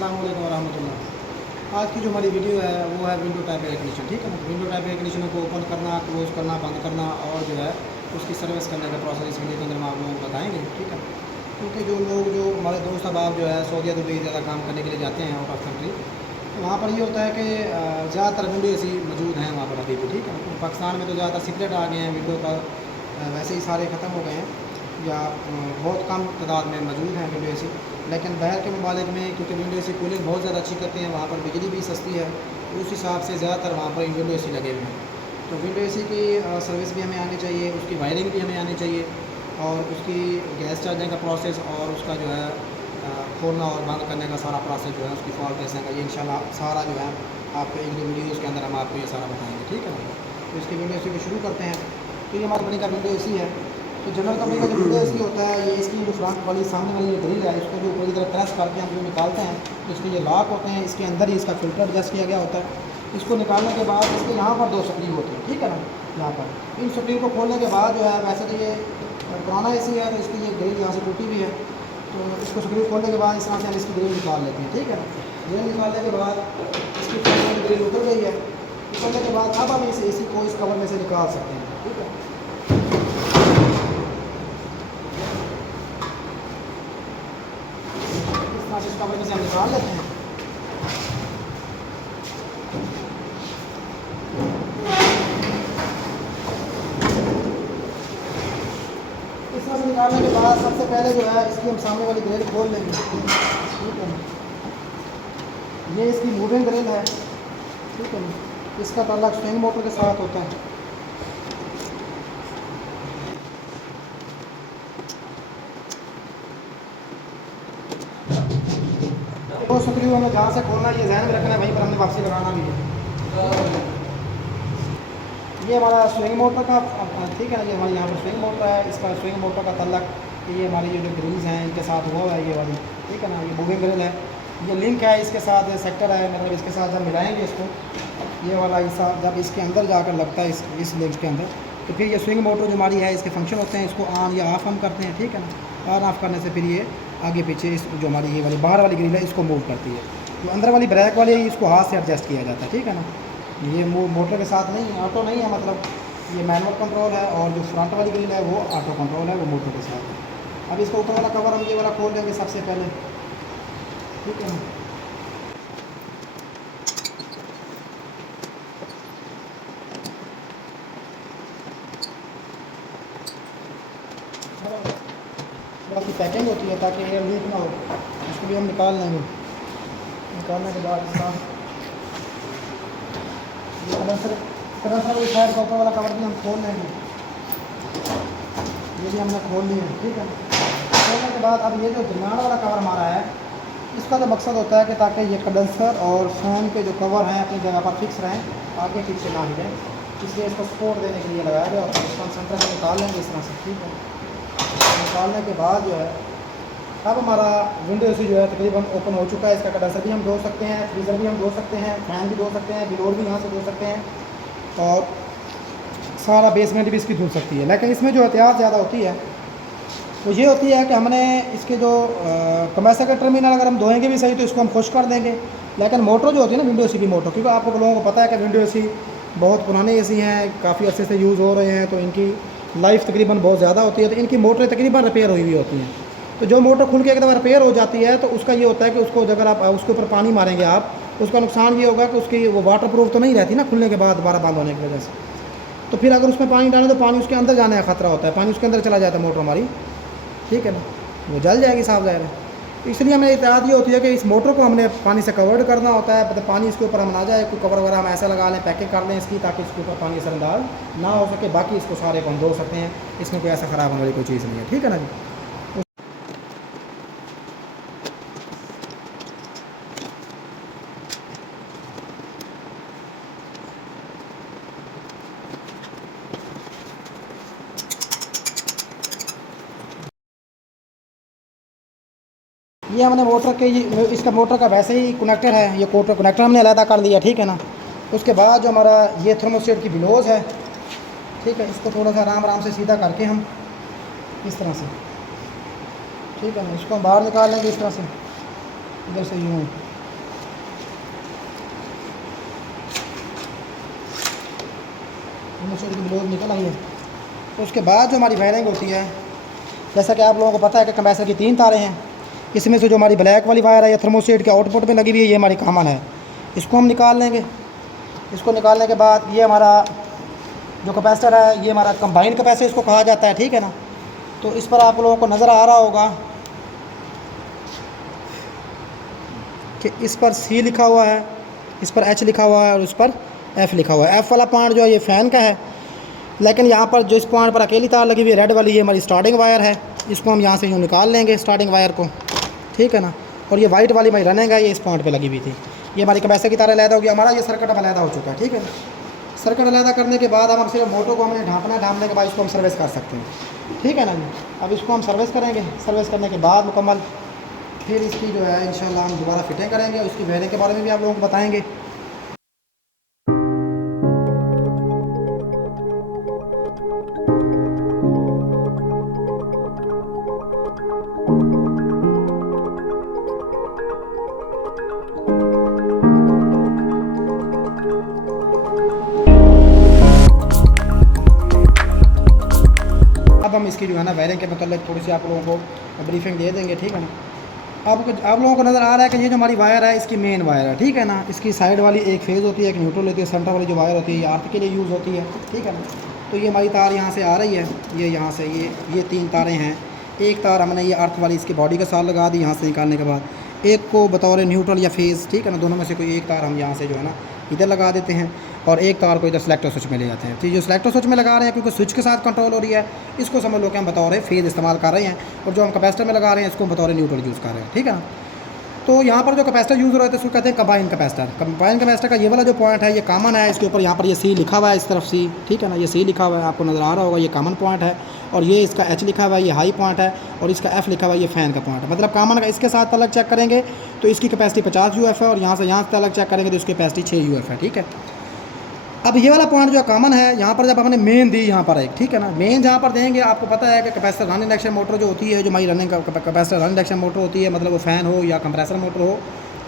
अस्सलाम वालेकुम वरहमतुल्लाह। आज की जो हमारी वीडियो है वो है विंडो टाइप एयर कंडीशन, ठीक है ना। विंडो टाइप एयर कंडीशन को ओपन करना, क्लोज़ करना, बंद करना और जो है उसकी सर्विस करने का प्रोसेस इस वीडियो के अंदर हम आप लोगों को बताएंगे, ठीक है। क्योंकि जो लोग जो हमारे दोस्त अहबाब जो है सऊदी दुबई ज़्यादा काम करने के लिए जाते हैं आउट ऑफ कंट्री, तो वहाँ पर ये होता है कि ज़्यादातर विंडो एसी मौजूद हैं वहाँ पर अभी भी, ठीक है। पाकिस्तान में तो ज़्यादातर सिपलेट आ गए हैं विंडो का, वैसे ही सारे ख़त्म हो गए हैं या बहुत कम तादाद में मौजूद हैं विंडो एसी। लेकिन बाहर के ममालिक में क्योंकि विंडो एसी कूलिंग बहुत ज़्यादा अच्छी करते हैं, वहाँ पर बिजली भी सस्ती है, तो उस हिसाब से ज़्यादातर वहाँ पर विंडो एसी लगे हुए हैं। तो विंडो एसी की सर्विस भी हमें आनी चाहिए, उसकी वायरिंग भी हमें आनी चाहिए और उसकी गैस चार्जिंग का प्रोसेस और उसका जो है खोलना और बंद करने का सारा प्रोसेस जो है, उसकी फॉल्ट कैसे का, ये इंशाल्लाह सारा जो है आपको एक दो वीडियोज़ के अंदर हम आपको ये सारा बताएंगे, ठीक है ना। तो इसकी विंडो एसी को शुरू करते हैं। तो ये हमारी कंपनी का विंडो एसी है। तो जनरल कंपनी का जो विंडो एसी होता है, ये इसकी जो फ्रंट वाली सामने वाली जो ग्रिल है, इसको जो ऊपर की तरफ प्रेस करके हम जो निकालते हैं तो इसके ये लॉक होते हैं, इसके अंदर ही इसका फिल्टर एडजस्ट किया गया होता है। इसको निकालने के बाद इसके यहाँ पर दो स्क्रू होते हैं, ठीक है ना। यहाँ पर इन स्क्रू को खोलने के बाद जो है, वैसे तो ये पुराना एसी है तो इसकी ये ग्रिल यहाँ से टूटी हुई है, तो इसको स्क्रू खोलने के बाद इस तरह से हम इसकी ग्रिल निकाल लेते हैं, ठीक है ना। ग्रिल निकालने के बाद इसकी ग्रिल उतर गई है, उतरने के बाद अब हम इस एसी को इस कवर में से निकाल सकते हैं, ठीक है। इस कवर में से हम निकाल लेते हैं। इस तरह से निकालने के बाद सबसे पहले जो है इसकी हम सामने वाली ग्रिल खोल लेंगे, ठीक है। ये इसकी मूविंग ग्रिल है, ठीक है। इसका ताल्लुक स्विंग मोटर के साथ होता है। तो स्क्रू हमें जहाँ से खोलना है ये ध्यान में रखना है, वहीं पर हमने वापसी लगाना भी है। ये हमारा स्विंग मोटर का, ठीक है ना, ये हमारी यहाँ पर स्विंग मोटर है। इसका स्विंग मोटर का ताल्लुक ये हमारी जो ग्रिल्स हैं इनके साथ हुआ है, ये वाली, ठीक है ना। ये मूविंग ग्रिल है, ये लिंक है इसके साथ, सेक्टर है, मतलब इसके साथ जब मिलाएंगे इसको, ये वाला हिस्सा जब इसके अंदर जाकर लगता है इस लिंक के अंदर, तो फिर ये स्विंग मोटर जो हमारी है इसके फंक्शन होते हैं, इसको ऑन या ऑफ हम करते हैं, ठीक है ना। ऑन ऑफ करने से फिर ये आगे पीछे इस जो हमारी ये वाली बाहर वाली ग्रिल है इसको मूव करती है। जो अंदर वाली ब्रेक वाली है इसको हाथ से एडजस्ट किया जाता है, ठीक है ना। ये मोटर के साथ नहीं है, ऑटो नहीं है, मतलब ये मैनुअल कंट्रोल है, और जो फ्रंट वाली ग्रिल है वो ऑटो कंट्रोल है, वो मोटर के साथ है। अब इसको ऊपर वाला कवर हम ये वाला खोल देंगे सबसे पहले, ठीक है ना। थोड़ा सी पैकिंग होती है ताकि एयर लीक ना हो, इसको भी हम निकाल लेंगे। निकालने के बाद इसका कंडेंसर इस साइड का ऊपर वाला कवर भी हम खोल लेंगे, ये भी हमने खोल लिया है, ठीक है। खोलने के बाद अब ये जो दरमियान वाला कवर हमारा है, इसका जो मकसद होता है कि ताकि ये कंडेंसर और फैन के जो कवर हैं अपनी जगह पर फिक्स रहें, आगे पीछे ना हिले, इसलिए इसको सपोर्ट देने के लिए लगाया गया। और इसको हम सेंटर से निकाल लेंगे इस तरह से, ठीक है। निकालने के बाद जो है अब हमारा विंडो एसी जो है तकरीबन ओपन हो चुका है। इसका कंडेंसर भी हम धो सकते हैं, फ्रीज़र भी हम धो सकते हैं, फैन भी धो सकते हैं, बिलोर भी यहाँ से धो सकते हैं, और सारा बेसमेंट भी इसकी धुल सकती है। लेकिन इसमें जो एहतियात ज़्यादा होती है वो ये होती है कि हमने इसके जो कंप्रेसर का टर्मिनल अगर हम धोएंगे भी सही तो इसको हम खुश कर देंगे। लेकिन मोटर जो होती है ना विंडो एसी की मोटर, क्योंकि आप लोगों को पता है कि विंडो एसी बहुत पुराने एसी हैं, काफ़ी अर्से से यूज़ हो रहे हैं, तो इनकी लाइफ तकरीबन बहुत ज़्यादा होती है, तो इनकी मोटरें तकरीबन रिपेयर हुई होती हैं। तो जो मोटर खुल के एक दफ़ा रिपेयर हो जाती है तो उसका ये होता है कि उसको अगर आप उसके ऊपर पानी मारेंगे आप, उसका नुकसान ये होगा कि उसकी वो वाटर प्रूफ तो नहीं रहती ना खुलने के बाद दोबारा बंद होने की वजह से। तो फिर अगर उसमें पानी डालें तो पानी उसके अंदर जाने का खतरा होता है, पानी उसके अंदर चला जाता है मोटर हमारी, ठीक है ना, वो जल जाएगी, साफ ज़ाहिर है। तो इसलिए हमें एहतियात ये होती है कि इस मोटर को हमने पानी से कवर्ड करना होता है, मतलब पानी इसके ऊपर हम ना जाए, कोई कवर वगैरह हम ऐसा लगा लें, पैकिंग कर लें इसकी, ताकि इसके ऊपर पानी असरअंदाज ना हो सके। बाकी इसको सारे को हम धो सकते हैं, इसमें कोई ऐसा ख़राब होने वाली कोई चीज़ नहीं है, ठीक है ना जी। ये हमने मोटर के इसका मोटर का वैसे ही कनेक्टर है, ये कोटर कनेक्टर हमने अलहदा कर दिया, ठीक है ना। उसके बाद जो हमारा ये थर्मोस्टेट की बिलोज है, ठीक है, इसको थोड़ा सा आराम आराम से सीधा करके हम इस तरह से, ठीक है ना, इसको हम बाहर निकाल लेंगे इस तरह से, इधर से यूँ थर्मोस्टेट की ब्लोज निकल आई है। तो उसके बाद जो हमारी वायरिंग होती है, जैसा कि आप लोगों को पता है कि कंप्रेसर की 3 तारें हैं। इसमें से जो हमारी ब्लैक वाली वायर है या थर्मोस्टेट के आउटपुट में लगी हुई है, ये हमारी कॉमन है। इसको हम निकाल लेंगे। इसको निकालने के बाद ये हमारा जो कैपेसिटर है, ये हमारा कंबाइंड कैपेसिटर इसको कहा जाता है, ठीक है ना। तो इस पर आप लोगों को नज़र आ रहा होगा कि इस पर C लिखा हुआ है, इस पर H लिखा हुआ है और उस पर F लिखा हुआ है। F वाला पॉइंट जो है ये फ़ैन का है, लेकिन यहाँ पर जो इस पॉइंट पर अकेली तार लगी हुई है रेड वाली, ये हमारी स्टार्टिंग वायर है। इसको हम यहाँ से यूँ निकाल लेंगे स्टार्टिंग वायर को, ठीक है ना। और ये वाइट वाली हमारी रनिंग है, ये इस पॉइंट पे लगी हुई थी। ये हमारी कैपेसिटर की तार अलहदा होगी। हमारा ये सर्किट अब अलहदा हो चुका है, ठीक है ना। सर्किट अलहदा करने के बाद हम सिर्फ मोटर को हमने ढाँपना है, ढाँपने के बाद इसको हम सर्विस कर सकते हैं, ठीक है ना जी। अब इसको हम सर्विस करेंगे। सर्विस करने के बाद मुकम्मल फिर इसकी जो है इंशाल्लाह हम दोबारा फिटिंग करेंगे और उसकी वायरिंग के बारे में भी आप लोगों को बताएँगे। अब हम इसकी जो है ना वायरिंग के मतलब थोड़ी सी आप लोगों को ब्रीफिंग दे देंगे, ठीक है ना। आप लोगों को नज़र आ रहा है कि ये जो हमारी वायर है इसकी मेन वायर है, ठीक है ना। इसकी साइड वाली एक फेज़ होती है, एक न्यूट्रल होती है, सेंटर वाली जो वायर होती है ये अर्थ के लिए यूज़ होती है, ठीक है ना। तो ये हमारी तार यहाँ से आ रही है, ये यहाँ से ये 3 तारें हैं। एक तार हमने ये अर्थ वाली इसकी बॉडी के साथ लगा दी यहाँ से निकालने के बाद, एक को बतौर न्यूट्रल या फेज़, ठीक है ना, दोनों में से कोई एक तार हम यहाँ से जो है ना इधर लगा देते हैं और एक तार को इधर सेलेक्टर स्विच में ले जाते हैं। तो जो सेलेक्टर स्विच में लगा रहे हैं क्योंकि स्विच के साथ कंट्रोल हो रही है, इसको समझ लो कि हम बतौर फेज़ इस्तेमाल कर रहे हैं, और जो हम कैपेसिटर में लगा रहे हैं इसको बतौर न्यूट्रल यूज़ कर रहे हैं, ठीक है ना। तो यहाँ पर जो कैपेसिटर यूज़ हो रहा है उसको कहते हैं कंबाइन कैपेसिटर। कंबाइन कैपेसिटर का ये वाला जो पॉइंट है ये कॉमन है, इसके ऊपर यहाँ पर ये C लिखा हुआ है, इस तरफ C, ठीक है ना। ये C लिखा हुआ है, आपको नज़र आ रहा होगा, ये कॉमन पॉइंट है। और ये इसका H लिखा हुआ है, ये हाई पॉइंट है। और इसका F लिखा हुआ है, ये फ़ैन का पॉइंट है। मतलब कॉमन का इसके साथ अलग चेक करेंगे तो इसकी कैपेसिटी 50 UF है, और यहाँ से यहाँ से अलग चेक करेंगे तो इसकी कैपेसिटी 6 UF है, ठीक है। अब ये वाला पॉइंट जो कॉमन है, यहाँ पर जब हमने मेन दी यहाँ पर एक, ठीक है ना, मेन जहाँ पर देंगे आपको पता है कि कैपेसिटर रन इंडक्शन मोटर जो होती है, जो हमारी running capacitor run induction motor होती है, मतलब वो फ़ैन हो या कंप्रेसर मोटर हो,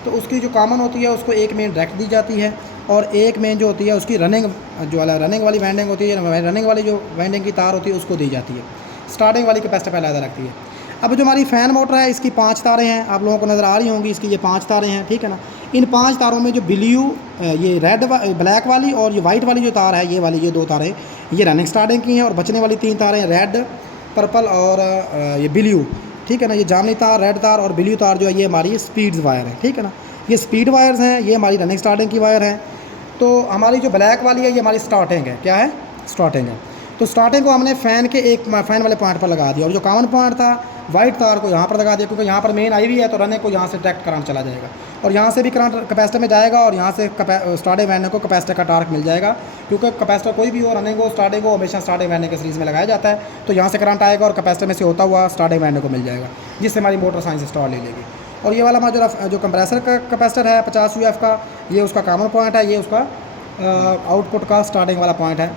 तो उसकी जो कॉमन होती है उसको एक मेन डायरेक्ट दी जाती है, और एक मेन जो होती है उसकी रनिंग रनिंग वाली वाइंडिंग होती है, रनिंग वाली जो वाइंडिंग की तार होती है उसको दी जाती है। स्टार्टिंग वाली कैपेसिटर पहले अलग रखती है। अब जो हमारी फ़ैन मोटर है इसकी 5 तारें हैं, आप लोगों को नज़र आ रही होंगी, इसकी ये 5 तारें हैं, ठीक है ना। इन 5 तारों में जो ब्लू, ये रेड ब्लैक वाली और ये वाइट वाली जो तार है, ये वाली ये 2 तारें ये रनिंग स्टार्टिंग की हैं, और बचने वाली 3 तारें रेड, पर्पल और ये ब्लू, ठीक है ना। ये जामनी तार, रेड तार और ब्लू तार जो है ये हमारी स्पीड वायर है, ठीक है ना। ये स्पीड वायर्स हैं, ये हमारी रनिंग स्टार्टिंग की वायर है। तो हमारी जो ब्लैक वाली है ये हमारी स्टार्टिंग है, क्या है, स्टार्टिंग है। तो स्टार्टिंग को हमने फ़ैन के एक फ़ैन वाले पॉइंट पर लगा दिया, और जो कॉमन पॉइंट था वाइट तार को यहाँ पर लगा दिया, क्योंकि यहाँ पर मेन आई हुई है तो रनिंग को यहाँ से डायरेक्ट करंट चला जाएगा, और यहाँ से भी करंट कैपेसिटर में जाएगा, और यहाँ से स्टार्टिंग वाइंडिंग को कैपेसिटर का टार्क मिल जाएगा, क्योंकि कैपेसिटर कोई भी हो, रनिंग हो स्टार्टिंग हो, हमेशा स्टार्टिंग वाइंडिंग के सीरीज़ में लगाया जाता है। तो यहाँ से करंट आएगा और कैपेसिटर में से होता हुआ स्टार्टिंग वाइंडिंग को मिल जाएगा, जिससे हमारी मोटर साइंस स्टार्ट ले लेगी। और ये वाला हमारा जो कंप्रेसर का कैपेसिटर है 50 UF का, ये उसका कॉमन पॉइंट है, ये उसका आउटपुट का स्टार्टिंग वाला पॉइंट है।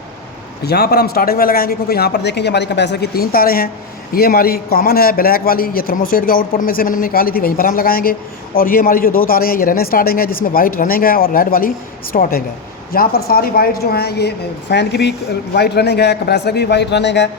यहाँ पर हम स्टार्टिंग में लगाएंगे, क्योंकि यहाँ पर देखेंगे हमारी कैपेसिटर की 3 तारें हैं। ये हमारी कॉमन है ब्लैक वाली, ये थर्मोस्टेट के आउटपुट में से मैंने निकाली थी, वहीं पर हम लगाएंगे। और ये हमारी जो 2 तारें हैं ये रनिंग स्टार्टिंग है, जिसमें वाइट रनिंग है और रेड वाली स्टार्टिंग है। यहाँ पर सारी वाइट जो हैं ये फ़ैन की भी वाइट रनिंग है, कंप्रेसर की भी वाइट रनिंग है,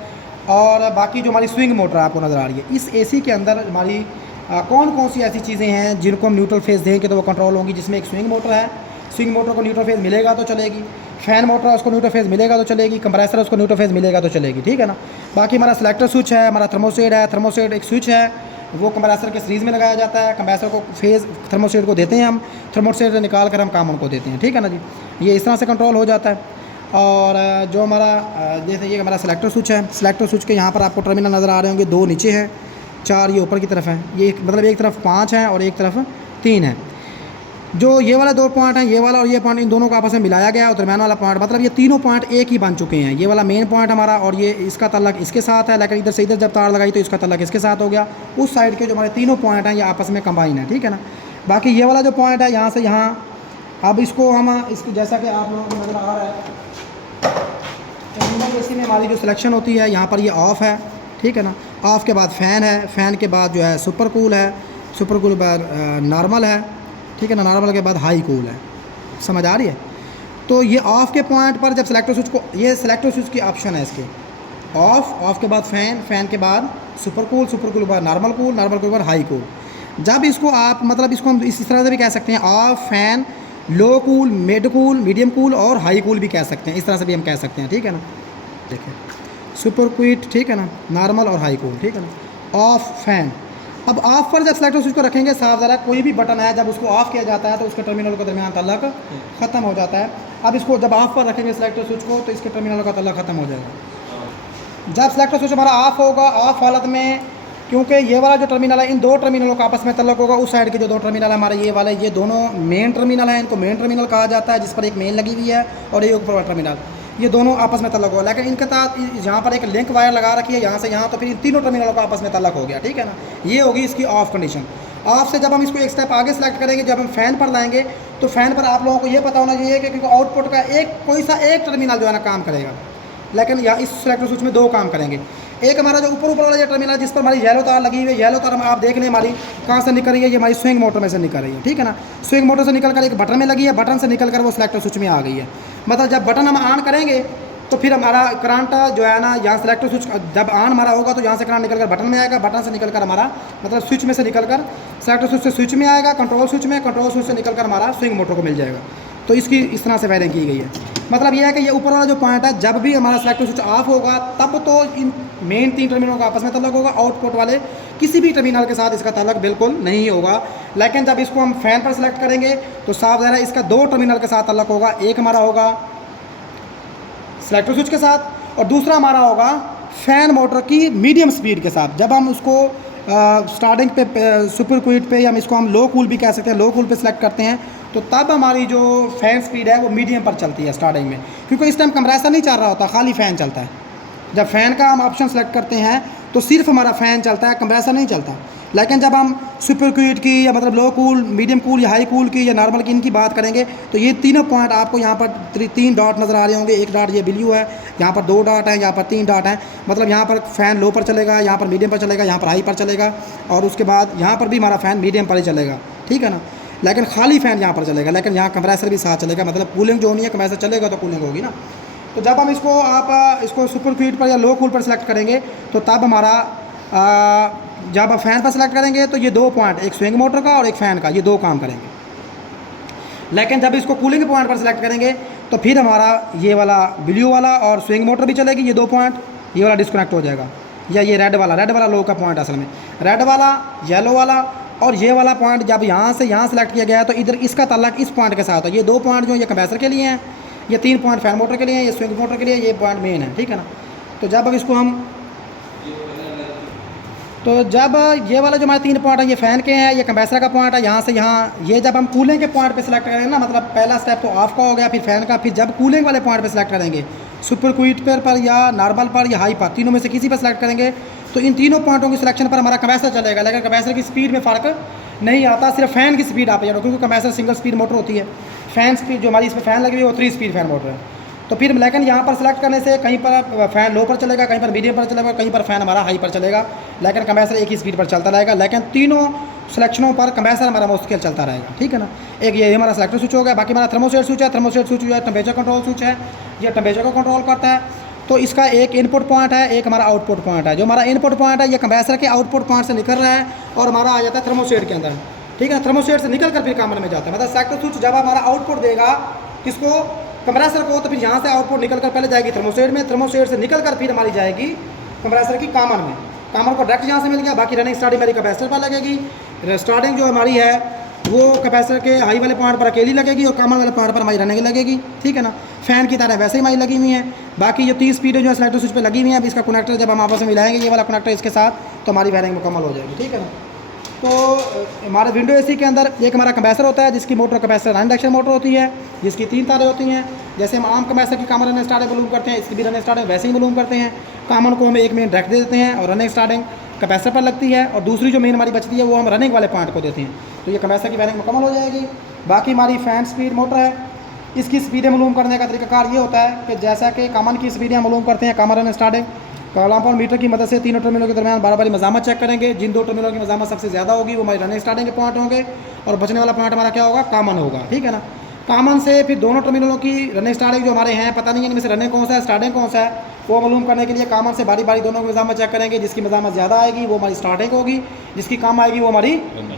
और बाकी जो हमारी स्विंग मोटर आपको नज़र आ रही है। इस AC के अंदर हमारी कौन कौन सी ऐसी चीज़ें हैं जिनको हम न्यूट्रल फेज़ देंगे तो वो कंट्रोल होंगी, जिसमें एक स्विंग मोटर है। स्विंग मोटर को न्यूट्रल फेज़ मिलेगा तो चलेगी, फ़ैन मोटर है उसको न्यूट्रल फेज़ मिलेगा तो चलेगी, कंप्रेसर उसको न्यूट्रल फेज़ मिलेगा तो चलेगी, ठीक है ना। बाकी हमारा सेलेक्टर स्विच है, हमारा थर्मोस्टेट है, थर्मोस्टेट एक स्विच है, वो कंप्रेसर के सीरीज़ में लगाया जाता है। कंप्रेसर को फेज़ थर्मोस्टेट को देते हैं हम, थर्मोस्टेट से निकाल कर हम कॉमन को देते हैं, ठीक है ना जी। ये इस तरह से कंट्रोल हो जाता है। और जो हमारा जैसे ये हमारा सेलेक्टर स्विच है, सेलेक्टर स्विच के यहाँ पर आपको टर्मिनल नज़र आ रहे होंगे, 2 नीचे हैं, 4 ये ऊपर की तरफ है। ये मतलब एक तरफ 5 है और एक तरफ 3 है। जो ये वाला 2 पॉइंट हैं, ये वाला और ये पॉइंट, इन दोनों को आपस में मिलाया गया और दरम्यान वाला पॉइंट, मतलब ये तीनों पॉइंट एक ही बन चुके हैं। ये वाला मेन पॉइंट हमारा, और ये इसका तल्लक इसके साथ है, लेकिन इधर से इधर जब तार लगाई तो इसका तल्लक इसके साथ हो गया। उस साइड के जो हमारे तीनों पॉइंट हैं ये आपस में कंबाइन है, ठीक है ना। बाकी ये वाला जो पॉइंट है यहाँ से यहाँ, अब इसको हम इसको जैसा कि आप लोगों को नज़र आ रहा है, AC में हमारी जो सिलेक्शन होती है यहाँ पर ये ऑफ़ है, ठीक है ना। ऑफ़ के बाद फ़ैन है, फ़ैन के बाद जो है सुपर कूल है, सुपर कूल के बाद नॉर्मल है, ठीक है ना। नॉर्मल के बाद हाई कूल है, समझ आ रही है। तो ये ऑफ के पॉइंट पर जब सेलेक्टर स्विच को, ये सेलेक्टर स्विच की ऑप्शन है इसके, ऑफ के बाद फ़ैन, फ़ैन के बाद सुपर कूल के बाद नॉर्मल कूल के बाद हाई कूल। जब इसको आप मतलब इसको हम इस तरह से भी कह सकते हैं, of, fan, low cool, mid cool, medium cool और हाई कूल भी कह सकते हैं, इस तरह से भी हम कह सकते हैं, ठीक है ना। देखिए सुपर क्विट, ठीक है ना, नॉर्मल और हाई कूल, ठीक है ना। Of, fan. अब ऑफ पर जब सेलेक्टर स्विच को रखेंगे, साफ ज़रा कोई भी बटन है जब उसको ऑफ किया जाता है तो उसके टर्मिनल के दरमियान ताल्लुक ख़त्म हो जाता है। अब इसको जब ऑफ पर रखेंगे सेलेक्टर स्विच को तो इसके टर्मिनल का ताल्लुक ख़त्म हो जाएगा। जब सेलेक्टर स्विच हमारा ऑफ होगा, ऑफ हालत में, क्योंकि ये वाला जो टर्मिनल है इन दो टर्मिनलों का आपस में ताल्लुक होगा, उस साइड के जो दो टर्मिनल है हमारे ये वाले, ये दोनों मेन टर्मिनल हैं, इनको मेन टर्मिनल कहा जाता है, जिस पर एक मेन लगी हुई है और ये ऊपर वाला टर्मिनल, ये दोनों आपस में ताल्लुक होगा। लेकिन इनके साथ यहाँ पर एक लिंक वायर लगा रखी है यहाँ से यहाँ, तो फिर इन तीनों टर्मिनलों का आपस में ताल्लुक हो गया, ठीक है ना। ये होगी इसकी ऑफ कंडीशन। ऑफ से जब हम इसको एक स्टेप आगे सेलेक्ट करेंगे, जब हम फ़ैन पर लाएंगे तो फ़ैन पर आप लोगों को ये पता होना चाहिए कि क्योंकि आउटपुट का कोई सा एक टर्मिनल जो है ना काम करेगा, लेकिन यहाँ इस सेलेक्टर स्विच में दो काम करेंगे। एक हमारा जो ऊपर वाला ये टर्मिनल जिस पर हमारी येलो तार लगी हुई है, येलो तार आप देख लें हमारी कहाँ से निकल रही है, ये हमारी स्विंग मोटर में से निकल रही है, ठीक है ना। स्विंग मोटर से निकल कर एक बटन में लगी है, बटन से निकल कर वो सेलेक्टर स्विच में आ गई है। मतलब जब बटन हम ऑन करेंगे तो फिर हमारा करंट जो है ना, यहाँ सेलेक्टर स्विच जब ऑन हमारा होगा तो यहाँ से करंट निकल कर बटन में आएगा, बटन से निकल कर हमारा मतलब स्विच में से निकल कर सेलेक्टर स्विच से स्विच में आएगा, कंट्रोल स्विच में, कंट्रोल स्विच से निकल कर हमारा स्विंग मोटर को मिल जाएगा। तो इसकी इस तरह से वायरिंग की गई है। मतलब यह है कि ये ऊपर वाला जो पॉइंट है, जब भी हमारा सेलेक्टर स्विच ऑफ होगा तब तो इन मेन तीन टर्मिनलों का आपस में ताल्लुक होगा, आउटपुट वाले किसी भी टर्मिनल के साथ इसका ताल्लुक बिल्कुल नहीं होगा। लेकिन जब इसको हम फ़ैन पर सेलेक्ट करेंगे तो साफ ज़रा इसका दो टर्मिनल के साथ ताल्लुक होगा, एक हमारा होगा सेलेक्टर स्विच के साथ और दूसरा हमारा होगा फ़ैन मोटर की मीडियम स्पीड के साथ। जब हम उसको स्टार्टिंग पे सुपर क्विट पे, या हम इसको हम लो कूल भी कह सकते हैं, लो कूल पे सेलेक्ट करते हैं तो तब हमारी जो फ़ैन स्पीड है वो मीडियम पर चलती है स्टार्टिंग में, क्योंकि इस टाइम कंप्रेसर नहीं चल रहा होता, खाली फ़ैन चलता है। जब फ़ैन का हम ऑप्शन सेलेक्ट करते हैं तो सिर्फ हमारा फ़ैन चलता है, कंप्रेसर नहीं चलता। लेकिन जब हम सुपर क्विट की या मतलब लो कूल, मीडियम कूल या हाई कूल की या नॉर्मल की इनकी बात करेंगे तो ये तीनों पॉइंट आपको यहाँ पर तीन डॉट नज़र आ रहे होंगे। एक डॉट ये ब्लू है, यहाँ पर दो डॉट हैं, यहाँ पर तीन डॉट हैं। मतलब यहाँ पर फ़ैन लो पर चलेगा, यहाँ पर मीडियम पर चलेगा, यहाँ पर हाई पर चलेगा और उसके बाद यहाँ पर भी हमारा फ़ैन मीडियम पर ही चलेगा, ठीक है ना। लेकिन खाली फ़ैन यहाँ पर चलेगा, लेकिन यहाँ कंप्रेसर भी साथ चलेगा। मतलब कूलिंग जो होनी है, कंप्रेसर चलेगा तो कूलिंग होगी ना। तो जब हम इसको इसको सुपर क्विट पर या लो कूल पर सेलेक्ट करेंगे तो तब हमारा जब आप फ़ैन पर सेलेक्ट करेंगे तो ये दो पॉइंट, एक स्विंग मोटर का और एक फ़ैन का, ये दो काम करेंगे। लेकिन जब इसको कूलिंग के पॉइंट पर सेलेक्ट करेंगे तो फिर हमारा ये वाला ब्लू वाला और स्विंग मोटर भी चलेगी, ये दो पॉइंट, ये वाला डिस्कनेक्ट हो जाएगा। या ये रेड वाला लो का पॉइंट असल में, रेड वाला, येलो वाला और ये वाला पॉइंट जब यहाँ से यहाँ सेलेक्ट किया गया है तो इधर इसका ताल्लुक इस पॉइंट के साथ है। ये दो पॉइंट जो ये कंप्रेसर के लिए हैं, ये तीन पॉइंट फ़ैन मोटर के लिए हैं, ये स्विंग मोटर के लिए, ये पॉइंट मेन है, ठीक है ना। तो जब अब इसको हम जब ये वाला जो हमारे तीन पॉइंट है ये फ़ैन के हैं, ये कंप्रेसर का पॉइंट है, यहाँ से यहाँ ये जब हम कूलिंग के पॉइंट पे सेलेक्ट करेंगे ना, मतलब पहला स्टेप तो ऑफ का हो गया, फिर फ़ैन का, फिर जब कूलिंग वाले पॉइंट पे सेलेक्ट करेंगे सुपर क्विट पर या नॉर्मल पर या हाई पर, तीनों में से किसी पर सेलेक्ट करेंगे तो इन तीनों पॉइंटों की सिलेक्शन पर हमारा कंप्रेसर चलेगा। लेकिन कंप्रेसर की स्पीड में फ़र्क नहीं आता, सिर्फ फ़ैन की स्पीड आप जानो, क्योंकि कंप्रेसर सिंगल स्पीड मोटर होती है। फ़ैन स्पीड जो हमारी इसमें फ़ैन लगी हुई है वो 3 स्पीड फ़ैन मोटर है। तो फिर लेकिन यहाँ पर सेलेक्ट करने से कहीं पर फ़ैन लो पर चलेगा, कहीं पर मीडियम पर चलेगा, कहीं पर फ़ैन हमारा हाई पर चलेगा, लेकिन कंप्रेसर एक ही स्पीड पर चलता रहेगा। लेकिन तीनों सिलेक्शनों पर कंप्रेसर हमारा मुश्किल चलता रहेगा, ठीक है ना। एक ये हमारा सेलेक्टर स्विच हो गया, बाकी हमारा थर्मोस्टेट स्विच है। थर्मोस्टेट स्विच जो है टेम्परेचर कंट्रोल स्विच है, ये टेम्परेचर को कंट्रोल करता है। तो इसका एक इनपुट पॉइंट है, एक हमारा आउटपुट पॉइंट है। जो हमारा इनपुट पॉइंट है ये कंप्रेसर के आउटपुट पॉइंट से निकल रहा है और हमारा आ जाता है थर्मोस्टेट के अंदर, ठीक है। थर्मोस्टेट से निकल कर फिर कॉमन में जाता है। मतलब सेलेक्टर स्विच जब हमारा आउटपुट देगा किसको, कंप्रेसर को, तो फिर यहाँ से आउटपुट निकल कर पहले जाएगी थर्मोस्टेट में, थर्मोस्टेट से निकल कर फिर हमारी जाएगी कंप्रेसर की कॉमन में। कॉमन को डायरेक्ट यहाँ से मिल गया, बाकी रनिंग स्टार्टिंग हमारी कंप्रेसर पर लगेगी। स्टार्टिंग जो हमारी है वो कंप्रेसर के हाई वाले पॉइंट पर अकेली लगेगी और कॉमन वाले पॉइंट पर हमारी रनिंग लगेगी, ठीक है ना। फ़ैन की तरह वैसे ही हमारी लगी हुई है। बाकी ये 30 स्पीडें जो है सेलेक्टर स्विच पे लगी हुई हैं। अब इसका कनेक्टर जब हम आपस में मिलाएंगे ये वाला कनेक्टर इसके साथ तो हमारी वायरिंग मुकम्मल हो जाएगी, ठीक है ना। तो हमारे विंडो एसी के अंदर एक हमारा कंप्रेसर होता है जिसकी motor compressor run induction motor होती है, जिसकी 3 तारें होती हैं। जैसे हम आम कंप्रेसर की कॉमन रनिंग स्टार्टिंग मालूम करते हैं, इसकी भी रनिंग स्टार्टिंग वैसे ही मालूम करते हैं। कॉमन को हम एक मेन डायरेक्ट दे देते हैं और रनिंग स्टार्टिंग कंप्रेसर पर लगती है, और दूसरी जो मेन हमारी बचती है वो हम रनिंग वाले पॉइंट को देते हैं। तो ये कंप्रेसर की वायरिंग मुकम्मल हो जाएगी। बाकी हमारी फ़ैन स्पीड मोटर है, इसकी स्पीडें मालूम करने का तरीकाकार ये होता है कि जैसा कि कॉमन की स्पीडें मालूम करते हैं, common running starting column meter की मदद से तीनों टर्मिनलों के दरमियान बार बार मजामत चेक करेंगे। जिन दो टर्मिनलों की मजामत सबसे ज़्यादा होगी वो हमारी रनिंग स्टार्टिंग के पॉइंट होंगे और बचने वाला पॉइंट हमारा क्या होगा, कॉमन होगा, ठीक है ना। कॉमन से फिर दोनों टर्मिनलों की रनिंग स्टार्टिंग जो हमारे हैं, पता नहीं है इनमें से रनिंग कौन सा है स्टार्टिंग कौन सा है, वो मालूम करने के लिए कॉमन से बारी बारी दोनों की मज़ामत चेक करेंगे। जिसकी मज़ामत ज़्यादा आएगी वो हमारी स्टार्टिंग होगी, जिसकी कम आएगी वो हमारी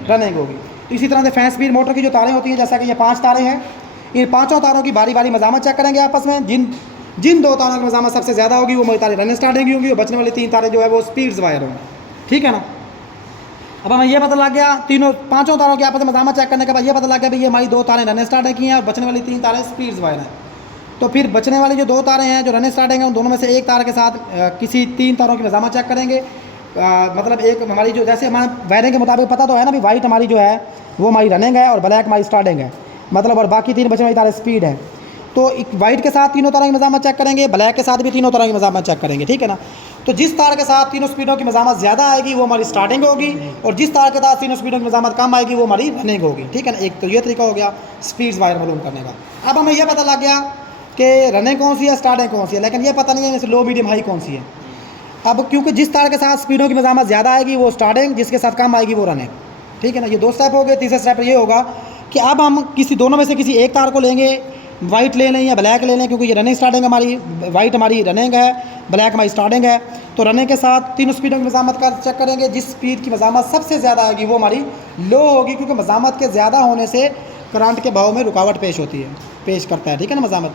रनिंग होगी। तो इसी तरह से फैन स्पीड मोटर की जो तारें होती हैं, जैसा कि ये 5 तारें हैं, इन पाँचों तारों की बारी बारी मज़ामत चेक करेंगे आपस में। जिन 2 तारों की मज़ामत सबसे ज़्यादा होगी वो हमारी तारें रनिंग स्टार्टिंग की होंगी, और बचने वाली 3 तारें जो है वो स्पीड्स वायर होंगी, ठीक है ना। अब हमें ये पता लग गया पाँचों तारों की आपस में मज़ामत चेक करने के बाद ये पता लग गया भाई ये हमारी 2 तारें रनिंग स्टार्टिंग की हैं और बचने वाली 3 तारें स्पीड्स वायर हैं। तो फिर बचने वाली जो 2 तारें हैं जो रनिंग स्टार्टिंग हैं, उन दोनों में से एक तार के साथ किसी 3 तारों की मज़ामत चेक करेंगे। मतलब एक हमारी जो जैसे हमारे वायरिंग के मुताबिक पता तो है ना भी, वाइट हमारी जो है वो हमारी रनिंग है और ब्लैक हमारी स्टार्टिंग है, मतलब, और बाकी 3 बचने वाली तारें स्पीड है। तो वाइट के साथ तीनों तरह की मज़ामत चेक करेंगे, ब्लैक के साथ भी तीनों तरह की मज़ामत चेक करेंगे, ठीक है ना। तो जिस तार के साथ तीनों स्पीडों की मज़ामत ज़्यादा आएगी वो हमारी स्टार्टिंग होगी, और जिस तार के साथ तीनों स्पीडों की मज़ामत कम आएगी वो हमारी रनिंग होगी, ठीक है ना। एक तो ये तरीका हो गया स्पीड्स वायर मालूम करने का। अब हमें यह पता लग गया कि रनिंग कौन सी है स्टार्टिंग कौन सी है, लेकिन ये पता नहीं है जैसे लो मीडियम हाई कौन सी है। अब क्योंकि जिस तार के साथ स्पीडों की मज़ामत ज़्यादा आएगी वो स्टार्टिंग, जिसके साथ कम आएगी वो रनिंग, ठीक है ना। ये 2 स्टेप हो गए। तीसरा स्टेप ये होगा कि अब हम किसी दोनों में से किसी एक तार को लेंगे, वाइट ले लें या ब्लैक ले लें, क्योंकि ये रनिंग स्टार्टिंग हमारी, वाइट हमारी रनिंग है, ब्लैक हमारी स्टार्टिंग है। तो रनिंग के साथ तीनों स्पीडों की मज़ामत का चेक करेंगे। जिस स्पीड की मज़ामत सबसे ज़्यादा आएगी वो हमारी लो होगी, क्योंकि मज़ामत के ज़्यादा होने से करंट के बहाव में रुकावट पेश करता है, ठीक है ना मज़ामत।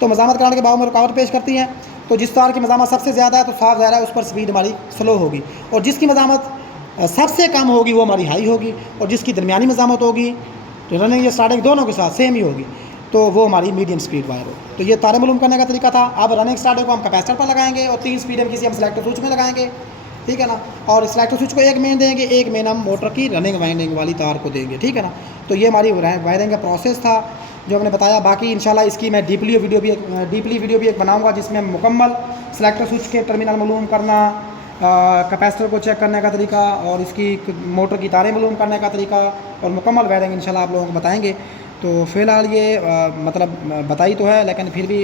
तो मज़ामत करंट के बहाव में रुकावट पेश करती है। तो जिस तार की मज़ामत सबसे ज़्यादा है तो साफ ज़ाहिर है उस पर स्पीड हमारी स्लो होगी, और जिसकी मज़ामत सबसे कम होगी वो हमारी हाई होगी, और जिसकी दरमियानी मज़ामत होगी तो रनिंग या स्टार्टिंग दोनों के साथ सेम ही होगी, तो वो हमारी मीडियम स्पीड वायर हो। तो ये तारे मालूम करने का तरीका था। अब रनिंग स्टार्टिंग को हम कैपेसिटर पर लगाएंगे और 3 स्पीड में किसी हम सेलेक्टर स्विच में लगाएंगे, ठीक है ना। और सेलेक्टर स्विच को एक मेन देंगे, एक मेन हम मोटर की रनिंग वाइंडिंग वाली तार को देंगे, ठीक है ना। तो ये हमारी वायरिंग का प्रोसेस था जो हमने बताया। बाकी इंशाल्लाह इसकी मैं डीपली वीडियो भी एक बनाऊँगा, जिसमें हम मुकम्मल सेलेक्टर स्विच के टर्मिनल मालूम करना, कैपेसिटर को चेक करने का तरीका, और इसकी मोटर की तारें मालूम करने का तरीका, और मुकम्मल वायरिंग इंशाल्लाह आप लोगों को बताएंगे। तो फ़िलहाल ये मतलब बताई तो है, लेकिन फिर भी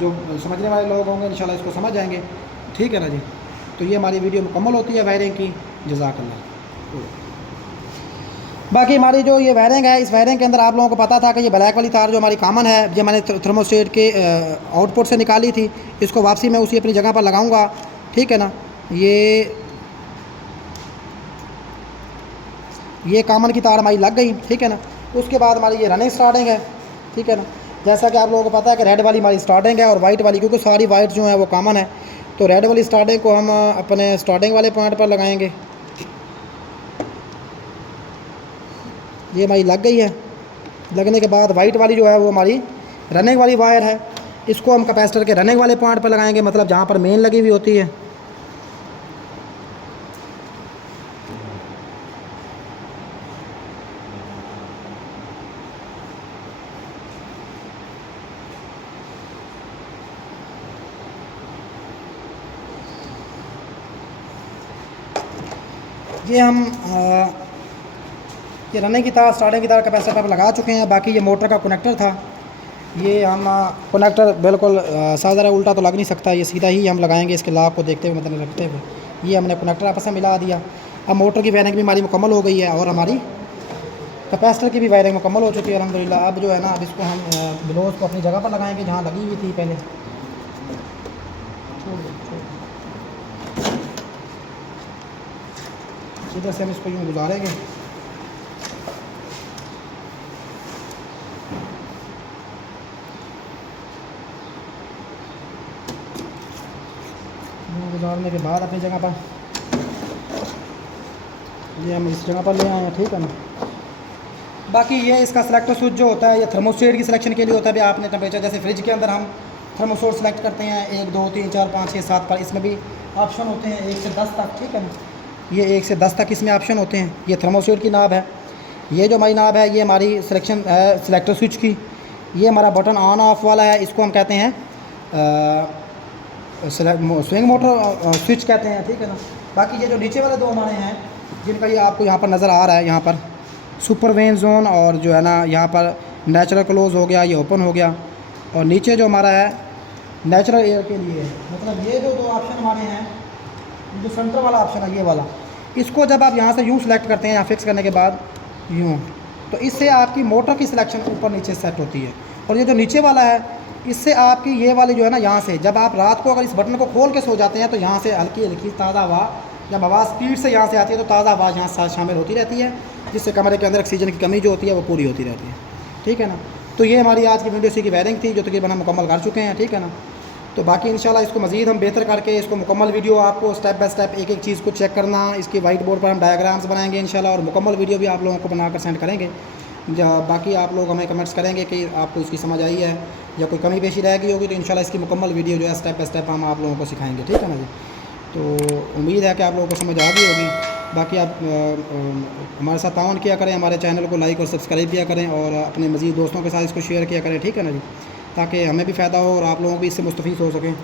जो समझने वाले लोग होंगे इंशाल्लाह इसको समझ जाएंगे, ठीक है ना जी। तो ये हमारी वीडियो मुकम्मल होती है वायरिंग की। जज़ाकल्लाह। बाकी हमारी जो ये वायरिंग है, इस वायरिंग के अंदर आप लोगों को पता था कि ये ब्लैक वाली तार जो हमारी कॉमन है, ये मैंने थर्मोस्टेट के आउटपुट से निकाली थी, इसको वापसी मैं उसी अपनी जगह पर लगाऊंगा, ठीक है ना। ये कॉमन की तार हमारी लग गई, ठीक है ना। उसके बाद हमारी ये रनिंग स्टार्टिंग है, ठीक है ना। जैसा कि आप लोगों को पता है कि रेड वाली हमारी स्टार्टिंग है और वाइट वाली, क्योंकि सारी वाइट जो है वो कॉमन है, तो रेड वाली स्टार्टिंग को हम अपने स्टार्टिंग वाले पॉइंट पर लगाएंगे। ये हमारी लग गई है। लगने के बाद वाइट वाली जो है वो हमारी रनिंग वाली वायर है, इसको हम कैपेसिटर के रनिंग वाले पॉइंट पर लगाएंगे, मतलब जहाँ पर मेन लगी हुई होती है। ये हम ये रनिंग की तार स्टार्टिंग की तार कैपेसिटर पर लगा चुके हैं। बाकी ये मोटर का कनेक्टर था, ये हम कनेक्टर बिल्कुल साधारण उल्टा तो लग नहीं सकता, ये सीधा ही हम लगाएंगे इसके लाभ को देखते हुए, मतलब रखते हुए। ये हमने कनेक्टर आपस में मिला दिया। अब मोटर की वायरिंग भी हमारी मुकम्मल हो गई है और हमारी कैपेसिटर की भी वायरिंग मुकम्मल हो चुकी है अल्हम्दुलिल्लाह। अब जो है ना, अब इसको हम ब्लोज को अपनी जगह पर लगाएंगे जहाँ लगी हुई थी पहले। इधर से हम इसको यूँ गुजारेंगे। गुजारने के बाद अपनी जगह पर ये हम इस जगह पर ले आए हैं, ठीक है ना। बाकी ये इसका सेलेक्टर स्विच जो होता है ये थर्मोस्टेट की सिलेक्शन के लिए होता है। भी आपने टेम्परेचर जैसे फ्रिज के अंदर हम थर्मोस्टेट सेलेक्ट करते हैं 1 2 3 4 5 6 7 पर, इसमें भी ऑप्शन होते हैं 1 से 10 तक, ठीक है ना। ये 1 से 10 तक इसमें ऑप्शन होते हैं। ये थर्मोस्टेट की नाब है। ये जो हमारी नाब है ये हमारी सिलेक्शन है सेलेक्टर स्विच की। ये हमारा बटन ऑन ऑफ वाला है, इसको हम कहते हैं स्विंग मोटर स्विच कहते हैं, ठीक है ना। बाकी ये जो नीचे वाले 2 हमारे हैं जिनका ये आपको यहाँ पर नज़र आ रहा है, यहाँ पर सुपर वेन जोन और जो है ना यहाँ पर नेचुरल क्लोज हो गया, ये ओपन हो गया। और नीचे जो हमारा है नेचुरल एयर के लिए, मतलब ये जो 2 ऑप्शन हमारे हैं, जो सेंटर वाला ऑप्शन है ये वाला, इसको जब आप यहाँ से यूँ सेलेक्ट करते हैं, यहाँ फिक्स करने के बाद यूँ तो इससे आपकी मोटर की सिलेक्शन ऊपर नीचे सेट होती है। और ये जो नीचे वाला है, इससे आपकी ये वाली जो है ना, यहाँ से जब आप रात को अगर इस बटन को खोल के सो जाते हैं तो यहाँ से हल्की हल्की ताज़ा हवा, जब हवा स्पीड से यहाँ से आती है तो ताज़ा हवा यहाँ साथ शामिल होती रहती है, जिससे कमरे के अंदर ऑक्सीजन की कमी जो होती है वो पूरी होती रहती है। ठीक है ना। तो ये हमारी आज की वीडियो सी की वायरिंग थी, जो तकरीबन हम मुकम्मल कर चुके हैं। ठीक है ना। तो बाकी इंशाल्लाह इसको मज़ीद हम बेहतर करके इसको मुकम्मल वीडियो आपको स्टेप बाय स्टेप एक एक चीज़ को चेक करना, इसकी वाइट बोर्ड पर हम डायग्राम्स बनाएंगे इंशाल्लाह, और मुकम्मल वीडियो भी आप लोगों को बनाकर सेंड करेंगे। बाकी आप लोग हमें कमेंट्स करेंगे कि आपको इसकी समझ आई है या कोई कमी पेशी रह गई होगी, तो इंशाल्लाह इसकी मुकम्मल वीडियो जो है स्टेप बाय स्टेप हम आप लोगों को सिखाएँगे। ठीक है ना जी। तो उम्मीद है कि आप लोगों को समझ आ गई होगी। बाकी आप हमारे साथ ताउन किया करें, हमारे चैनल को लाइक और सब्सक्राइब किया करें, और अपने मज़ीद दोस्तों के साथ इसको शेयर किया करें। ठीक है ना जी, ताकि हमें भी फ़ायदा हो और आप लोगों को भी इससे मुस्तफ़ीद हो सकें।